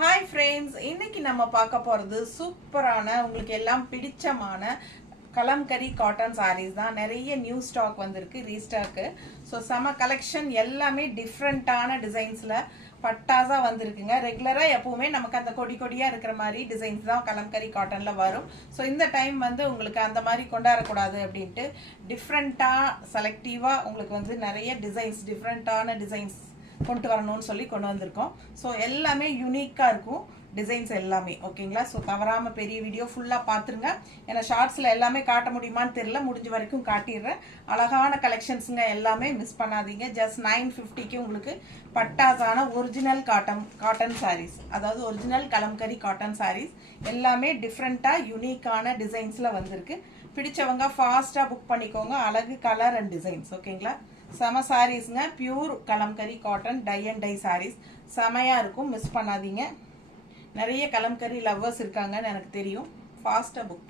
Hi friends, இன்னைக்கு நம்ம பார்க்க போகிறது சூப்பரான உங்களுக்கு எல்லாம் பிடிச்சமான கலம்கரி காட்டன் சாரீஸ் தான். நிறைய நியூ ஸ்டாக் வந்திருக்கு, ரீஸ்டாக்கு. ஸோ செம கலெக்ஷன், எல்லாமே டிஃப்ரெண்ட்டான டிசைன்ஸில் பட்டாஸாக வந்திருக்குங்க. ரெகுலராக எப்பவுமே நமக்கு அந்த கொடி கொடியாக இருக்கிற மாதிரி டிசைன்ஸ் தான் கலம்கரி காட்டனில் வரும். ஸோ இந்த டைம் வந்து உங்களுக்கு அந்த மாதிரி கொண்டாடக்கூடாது அப்படின்ட்டு டிஃப்ரெண்ட்டாக செலக்டிவாக உங்களுக்கு வந்து நிறைய டிசைன்ஸ், டிஃப்ரெண்ட்டான டிசைன்ஸ் கொண்டு வரணும்னு சொல்லி கொண்டு வந்திருக்கோம். ஸோ எல்லாமே யூனிக்காக இருக்கும் டிசைன்ஸ் எல்லாமே, ஓகேங்களா? ஸோ தவறாமல் பெரிய வீடியோ ஃபுல்லாக பார்த்துருங்க. ஏன்னா ஷார்ட்ஸில் எல்லாமே காட்ட முடியுமான்னு தெரியல, முடிஞ்ச வரைக்கும் காட்டிடுறேன். அழகான கலெக்ஷன்ஸுங்க, எல்லாமே மிஸ் பண்ணாதீங்க. ஜஸ்ட் 950க்கு உங்களுக்கு பட்டாசான ஒரிஜினல் காட்டன் சாரீஸ், அதாவது ஒரிஜினல் கலம்கரி காட்டன் சாரீஸ் எல்லாமே டிஃப்ரெண்ட்டாக யூனிக்கான டிசைன்ஸில் வந்திருக்கு. பிடிச்சவங்க ஃபாஸ்ட்டாக புக் பண்ணிக்கோங்க. அழகு கலர் அண்ட் டிசைன்ஸ், ஓகேங்களா? செம சாரீஸ்ங்க, pure Kalamkari cotton tie and dye saris செமையாக இருக்கும், மிஸ் பண்ணாதீங்க. நிறைய கலம்கரி லவ்வர்ஸ் இருக்காங்கன்னு எனக்கு தெரியும். ஃபாஸ்ட்டாக புக்